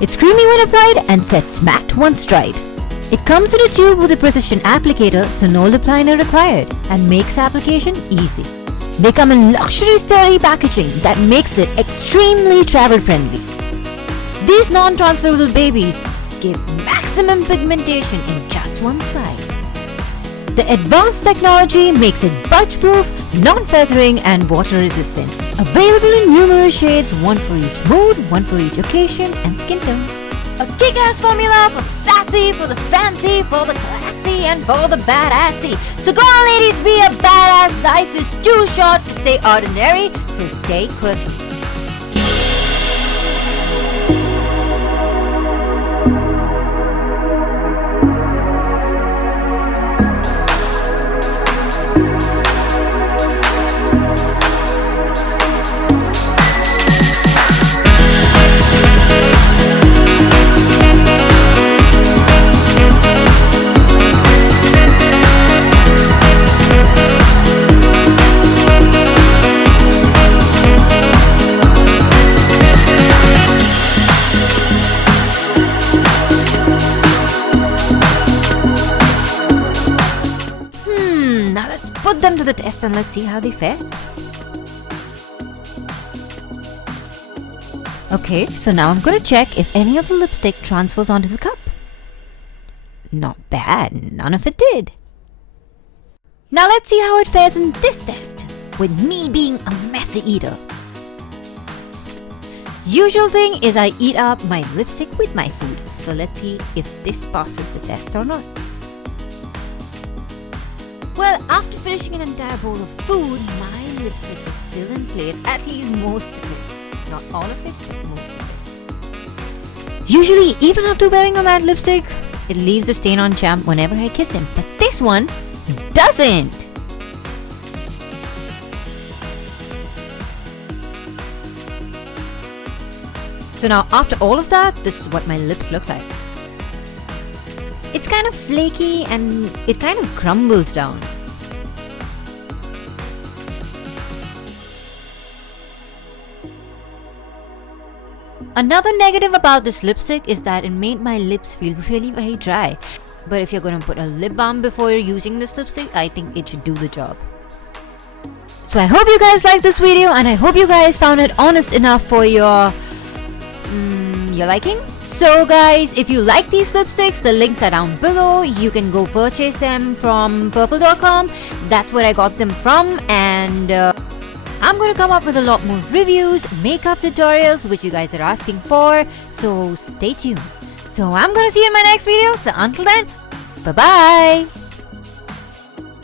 It's creamy when applied and sets smacked once dried. It comes in a tube with a precision applicator, so no lip liner required, and makes application easy. They come in luxury sturdy packaging that makes it extremely travel friendly. These non-transferable babies give maximum pigmentation in just one swipe. The advanced technology makes it budge-proof, non-feathering and water-resistant. Available in numerous shades, one for each mood, one for each occasion and skin tone. A kick-ass formula for the sassy, for the fancy, for the classy and for the badassy. So go on ladies, be a badass. Life is too short to stay ordinary, so stay quirky. Now let's put them to the test and let's see how they fare. Okay, so now I'm going to check if any of the lipstick transfers onto the cup. Not bad, none of it did. Now let's see how it fares in this test, with me being a messy eater. Usual thing is I eat up my lipstick with my food, so let's see if this passes the test or not. Well, after finishing an entire bowl of food, my lipstick is still in place, at least most of it. Not all of it, but most of it. Usually, even after wearing a matte lipstick, it leaves a stain on Champ whenever I kiss him. But this one doesn't! So now, after all of that, this is what my lips look like. It's kind of flaky and it kind of crumbles down. Another negative about this lipstick is that it made my lips feel really very dry. But if you're going to put a lip balm before you're using this lipstick, I think it should do the job. So I hope you guys liked this video and I hope you guys found it honest enough for your liking. So guys, if you like these lipsticks, the links are down below. You can go purchase them from purple.com. That's where I got them from, and I'm going to come up with a lot more reviews, makeup tutorials, which you guys are asking for, so stay tuned. So I'm going to see you in my next video, so until then, bye bye.